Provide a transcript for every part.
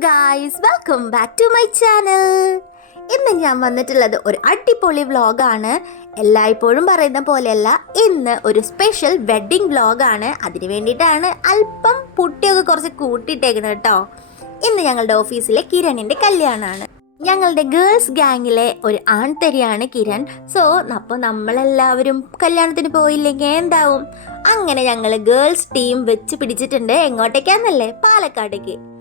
Guys welcome back to my channel ഇന്ന് ഞാൻ വന്നിട്ടുള്ളത് ഒരു അടിപൊളി വ്ളോഗാണ് എല്ലായ്പ്പോഴും പറയുന്ന പോലെയല്ല ഇന്ന് ഒരു സ്പെഷ്യൽ വെഡ്ഡിംഗ് വ്ളോഗാണ് അതിന് വേണ്ടിയിട്ടാണ് അല്പം പുട്ടിയൊക്കെ കുറച്ച് കൂട്ടിയിട്ടേക്കണം കേട്ടോ. ഇന്ന് ഞങ്ങളുടെ ഓഫീസിലെ കിരണിന്റെ കല്യാണമാണ് ഞങ്ങളുടെ ഗേൾസ് ഗാങ്ങിലെ ഒരു ആൺതരിയാണ് കിരൺ. സോ അപ്പോൾ നമ്മളെല്ലാവരും കല്യാണത്തിന് പോയില്ലെങ്കിൽ എന്താവും? അങ്ങനെ ഞങ്ങൾ ഗേൾസ് ടീം വെച്ച് പിടിച്ചിട്ടുണ്ട്. എങ്ങോട്ടേക്കാന്നല്ലേ? പാലക്കാടേക്ക്.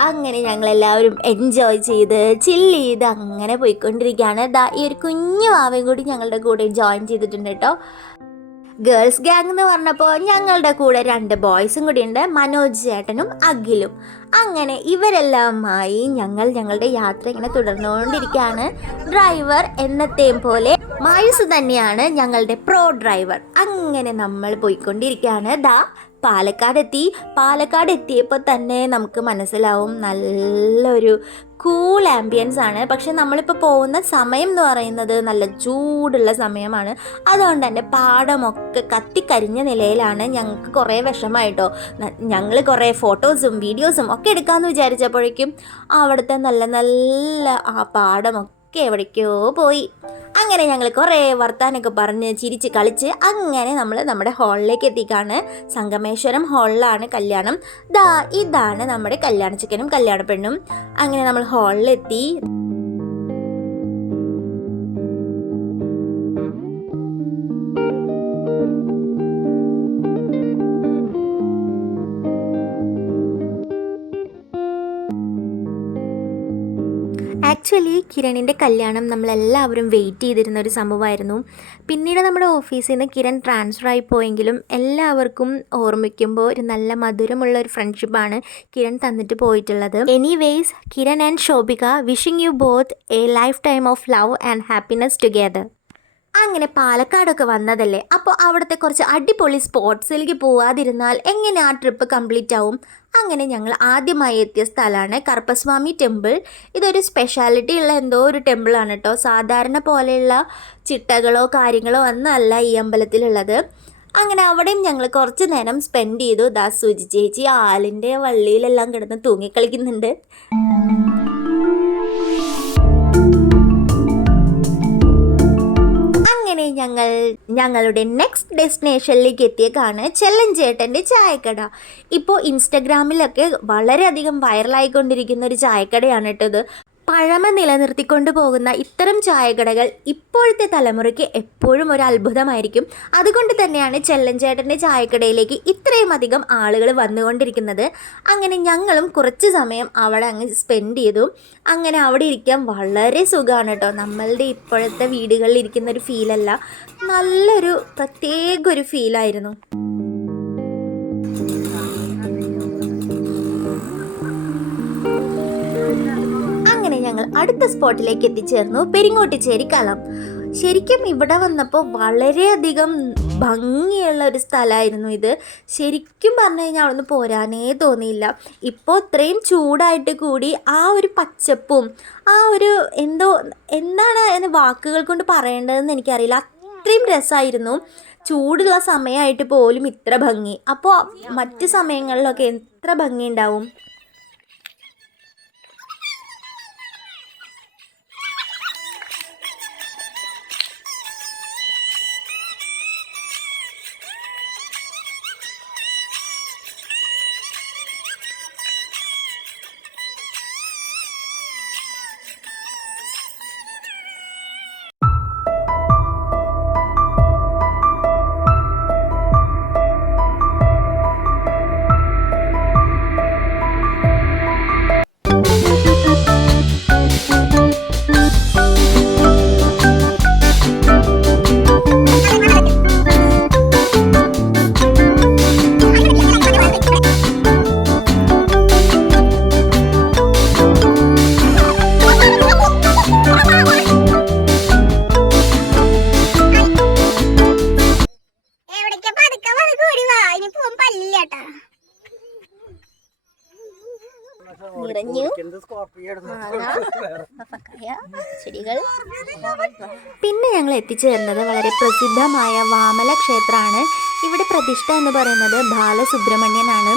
അങ്ങനെ ഞങ്ങളെല്ലാവരും എൻജോയ് ചെയ്ത് ചില്ല് ചെയ്ത് അങ്ങനെ പോയിക്കൊണ്ടിരിക്കുകയാണ്. ദാ ഈ ഒരു കുഞ്ഞു ആവയും കൂടി ഞങ്ങളുടെ കൂടെ ജോയിൻ ചെയ്തിട്ടുണ്ട് കേട്ടോ ഗേൾസ് ഗ്യാങ് എന്ന് പറഞ്ഞപ്പോൾ ഞങ്ങളുടെ കൂടെ രണ്ട് ബോയ്സും കൂടി ഉണ്ട് മനോജ് ചേട്ടനും അഖിലും. അങ്ങനെ ഇവരെല്ലാമായി ഞങ്ങൾ ഞങ്ങളുടെ യാത്ര ഇങ്ങനെ തുടർന്നുകൊണ്ടിരിക്കുകയാണ്. ഡ്രൈവർ എന്നത്തെയും പോലെ മായുസ് തന്നെയാണ് ഞങ്ങളുടെ പ്രോ ഡ്രൈവർ അങ്ങനെ നമ്മൾ പോയിക്കൊണ്ടിരിക്കുകയാണ്. ദാ പാലക്കാട് എത്തി പാലക്കാട് എത്തിയപ്പോൾ തന്നെ നമുക്ക് മനസ്സിലാവും നല്ലൊരു കൂൾ ആംബിയൻസ് ആണ്. പക്ഷെ നമ്മളിപ്പോൾ പോകുന്ന സമയം എന്ന് പറയുന്നത് നല്ല ചൂടുള്ള സമയമാണ്. അതുകൊണ്ട് തന്നെ പാടമൊക്കെ കത്തിക്കരിഞ്ഞ നിലയിലാണ് ഞങ്ങൾക്ക് കുറേ വിഷമമായിട്ടോ. ഞങ്ങൾ കുറേ ഫോട്ടോസും വീഡിയോസും ഒക്കെ എടുക്കാമെന്ന് വിചാരിച്ചപ്പോഴേക്കും അവിടുത്തെ നല്ല നല്ല ആ പാടമൊക്കെ എവിടേക്കോ പോയി. അങ്ങനെ ഞങ്ങൾ കുറേ വർത്താനൊക്കെ പറഞ്ഞ് ചിരിച്ച് കളിച്ച് അങ്ങനെ നമ്മൾ നമ്മുടെ ഹാളിലേക്ക് എത്തിക്കാണ്. സംഗമേശ്വരം ഹാളിലാണ് കല്യാണം. ദാ ഇതാണ് നമ്മുടെ കല്യാണ ചിക്കനും കല്യാണ പെണ്ണും. അങ്ങനെ നമ്മൾ ഹാളിലെത്തി ആക്ച്വലി കിരണിന്റെ കല്യാണം നമ്മളെല്ലാവരും വെയിറ്റ് ചെയ്തിരുന്ന ഒരു സംഭവമായിരുന്നു. പിന്നീട് നമ്മുടെ ഓഫീസിൽ നിന്ന് കിരൺ ട്രാൻസ്ഫർ ആയി പോയെങ്കിലും എല്ലാവർക്കും ഓർമ്മിക്കുമ്പോൾ ഒരു നല്ല മധുരമുള്ള ഒരു ഫ്രണ്ട്ഷിപ്പാണ് കിരൺ തന്നിട്ട് പോയിട്ടുള്ളത്. Anyways Kiran and Shobhika wishing you both a lifetime of love and happiness together അങ്ങനെ പാലക്കാടൊക്കെ വന്നതല്ലേ? അപ്പോൾ അവിടുത്തെ കുറച്ച് അടിപൊളി സ്പോട്ട്സിലേക്ക് പോവാതിരുന്നാൽ എങ്ങനെ ആ ട്രിപ്പ് കംപ്ലീറ്റ് ആവും? അങ്ങനെ ഞങ്ങൾ ആദ്യമായി എത്തിയ സ്ഥലമാണ് കർപ്പസ്വാമി ടെമ്പിൾ. ഇതൊരു സ്പെഷ്യാലിറ്റി ഉള്ള എന്തോ ഒരു ടെമ്പിളാണ് കേട്ടോ സാധാരണ പോലെയുള്ള ചിട്ടകളോ കാര്യങ്ങളോ ഒന്നല്ല ഈ അമ്പലത്തിലുള്ളത്. അങ്ങനെ അവിടെയും ഞങ്ങൾ കുറച്ച് നേരം സ്പെൻഡ് ചെയ്തു. ദാ സൂചി ചേച്ചി ആലിന്റെ വള്ളിയിലെല്ലാം കിടന്ന് തൂങ്ങിക്കളിക്കുന്നുണ്ട്. ഞങ്ങളുടെ നെക്സ്റ്റ് ഡെസ്റ്റിനേഷനിലേക്ക് എത്തിയേക്കാണ് ചെല്ലഞ്ചേട്ടന്റെ ചായക്കട. ഇപ്പോൾ ഇൻസ്റ്റഗ്രാമിലൊക്കെ വളരെയധികം വൈറലായിക്കൊണ്ടിരിക്കുന്ന ഒരു ചായക്കടയാണ് കേട്ടത് പഴമ നിലനിർത്തിക്കൊണ്ട് പോകുന്ന ഇത്തരം ചായകടകൾ ഇപ്പോഴത്തെ തലമുറയ്ക്ക് എപ്പോഴും ഒരു അത്ഭുതമായിരിക്കും. അതുകൊണ്ട് തന്നെയാണ് ചെല്ലഞ്ചേട്ടന്റെ ചായക്കടയിലേക്ക് ഇത്രയും അധികം ആളുകൾ വന്നുകൊണ്ടിരിക്കുന്നത്. അങ്ങനെ ഞങ്ങളും കുറച്ച് സമയം അവിടെ അങ്ങ് സ്പെൻഡ് ചെയ്തു. അങ്ങനെ അവിടെ ഇരിക്കാൻ വളരെ സുഖമാണ് കേട്ടോ. നമ്മളുടെ ഇപ്പോഴത്തെ വീടുകളിൽ ഇരിക്കുന്ന ഒരു ഫീലല്ല നല്ലൊരു പ്രത്യേക ഒരു ഫീലായിരുന്നു അടുത്ത സ്പോട്ടിലേക്ക് എത്തിച്ചേർന്നു. പെരിങ്ങോട്ടിച്ചേരി കളം ശരിക്കും ഇവിടെ വന്നപ്പോൾ വളരെയധികം ഭംഗിയുള്ള ഒരു സ്ഥലമായിരുന്നു ഇത്. ശരിക്കും പറഞ്ഞു കഴിഞ്ഞാൽ അവിടെ നിന്ന് പോരാനേ തോന്നിയില്ല. ഇപ്പോൾ ഇത്രയും ചൂടായിട്ട് കൂടി ആ ഒരു പച്ചപ്പും ആ ഒരു എന്തോ എന്താണ് അതിന് വാക്കുകൾ കൊണ്ട് പറയേണ്ടതെന്ന് എനിക്കറിയില്ല. അത്രയും രസമായിരുന്നു ചൂടുള്ള സമയമായിട്ട് പോലും ഇത്ര ഭംഗി. അപ്പോൾ മറ്റ് സമയങ്ങളിലൊക്കെ എത്ര ഭംഗി ഉണ്ടാവും ചെടികൾ. പിന്നെ ഞങ്ങൾ എത്തിച്ചേർന്നത് വളരെ പ്രസിദ്ധമായ വാമല ക്ഷേത്രമാണ്. ഇവിടെ പ്രതിഷ്ഠ എന്ന് പറയുന്നത് ബാലസുബ്രഹ്മണ്യനാണ്.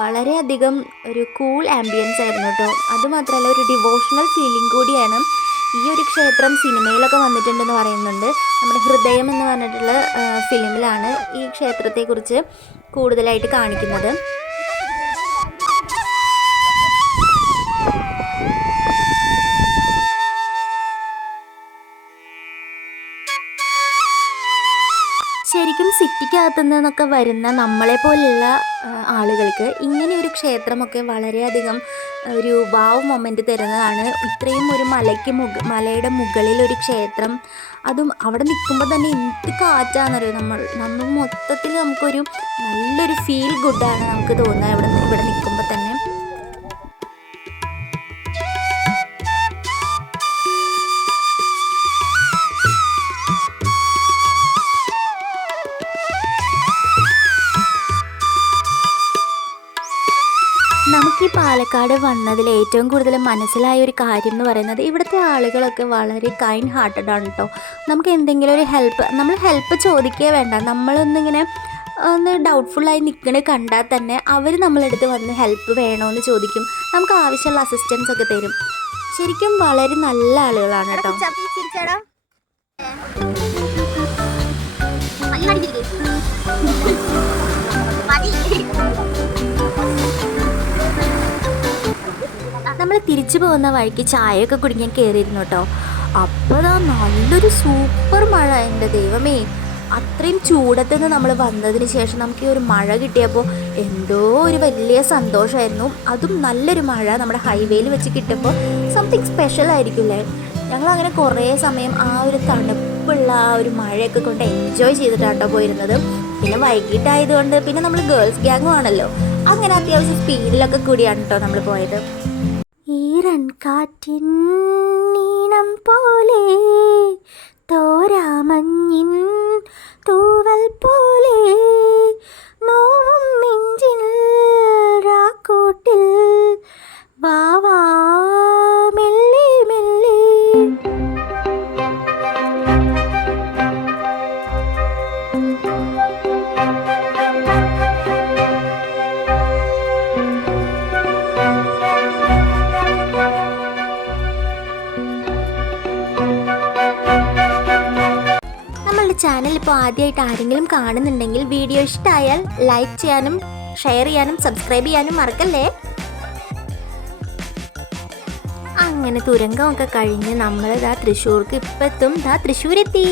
വളരെയധികം ഒരു കൂൾ ആംബിയൻസ് ആയിരുന്നു കേട്ടോ. അതുമാത്രമല്ല ഒരു ഡിവോഷണൽ ഫീലിംഗ് കൂടിയാണ്. ഈ ഒരു ക്ഷേത്രം സിനിമയിലൊക്കെ വന്നിട്ടുണ്ടെന്ന് പറയുന്നുണ്ട്. നമ്മുടെ ഹൃദയം എന്ന് പറഞ്ഞിട്ടുള്ള ഫിലിമിലാണ് ഈ ക്ഷേത്രത്തെക്കുറിച്ച് കൂടുതലായിട്ട് കാണിക്കുന്നത്. ശരിക്കും സിറ്റിക്കകത്തു നിന്നൊക്കെ വരുന്ന നമ്മളെ പോലെയുള്ള ആളുകൾക്ക് ഇങ്ങനെ ഒരു ക്ഷേത്രമൊക്കെ വളരെയധികം ഒരു വാവ് മൊമെന്റ് തരുന്നതാണ്. ഇത്രയും ഒരു മലയ്ക്ക് മുക മലയുടെ മുകളിൽ ഒരു ക്ഷേത്രം അതും അവിടെ നിൽക്കുമ്പോൾ തന്നെ എന്ത് കാറ്റാണെന്നറിയോ നമ്മൾ നമ്മൾ മൊത്തത്തിൽ നമുക്കൊരു നല്ലൊരു ഫീൽ ഗുഡാണ് നമുക്ക് തോന്നുക ഇവിടെ ഇവിടെ നിൽക്കുമ്പോൾ തന്നെ. പാലക്കാട് വന്നതിൽ ഏറ്റവും കൂടുതൽ മനസ്സിലായ ഒരു കാര്യം എന്ന് പറയുന്നത് ഇവിടുത്തെ ആളുകളൊക്കെ വളരെ കൈൻഡ് ഹാർട്ടഡ് ആണ് കേട്ടോ നമുക്ക് എന്തെങ്കിലും ഒരു ഹെൽപ്പ് നമ്മൾ ഹെൽപ്പ് ചോദിക്കുക വേണ്ട. നമ്മളൊന്നിങ്ങനെ ഒന്ന് ഡൗട്ട്ഫുള്ളായി നിൽക്കണ കണ്ടാൽ തന്നെ അവർ നമ്മളെടുത്ത് വന്ന് ഹെൽപ്പ് വേണമെന്ന് ചോദിക്കും. നമുക്ക് ആവശ്യമുള്ള അസിസ്റ്റൻസ് ഒക്കെ തരും. ശരിക്കും വളരെ നല്ല ആളുകളാണ് കേട്ടോ മതി. നമ്മൾ തിരിച്ചു പോകുന്ന വഴിക്ക് ചായയൊക്കെ കുടിക്കാൻ കയറിയിരുന്നു കേട്ടോ. അപ്പോൾ നല്ലൊരു സൂപ്പർ മഴ എന്റെ ദൈവമേ. അത്രയും ചൂടത്ത് നിന്ന് നമ്മൾ വന്നതിന് ശേഷം നമുക്ക് ഈ ഒരു മഴ കിട്ടിയപ്പോൾ എന്തോ ഒരു വലിയ സന്തോഷമായിരുന്നു അതും നല്ലൊരു മഴ നമ്മുടെ ഹൈവേയിൽ വെച്ച് കിട്ടുമ്പോൾ സംതിങ് സ്പെഷ്യൽ ആയിരിക്കില്ലേ? ഞങ്ങൾ അങ്ങനെ കുറേ സമയം ആ ഒരു തണുപ്പുള്ള ആ ഒരു മഴയൊക്കെ കൊണ്ട് എൻജോയ് ചെയ്തിട്ടാണ് കേട്ടോ പോയിരുന്നത്. പിന്നെ വൈകിട്ടായതുകൊണ്ട് പിന്നെ നമ്മൾ ഗേൾസ് ഗ്യാങ്ങും ആണല്ലോ. അങ്ങനെ അത്യാവശ്യം സ്പീഡിലൊക്കെ കൂടിയാണ് കേട്ടോ നമ്മൾ പോയത്. ഈറൻ കാറ്റിൻ നീണം പോലെ ചാനൽ ഇപ്പോൾ ആദ്യമായിട്ട് ആരെങ്കിലും കാണുന്നുണ്ടെങ്കിൽ വീഡിയോ ഇഷ്ടമായാൽ ലൈക്ക് ചെയ്യാനും ഷെയർ ചെയ്യാനും സബ്സ്ക്രൈബ് ചെയ്യാനും മറക്കല്ലേ? അങ്ങനെ തുരങ്കമൊക്കെ കഴിഞ്ഞ് നമ്മൾ ഇതാ തൃശ്ശൂർക്ക് ഇപ്പം എത്തും ഇതാ തൃശ്ശൂരെത്തി.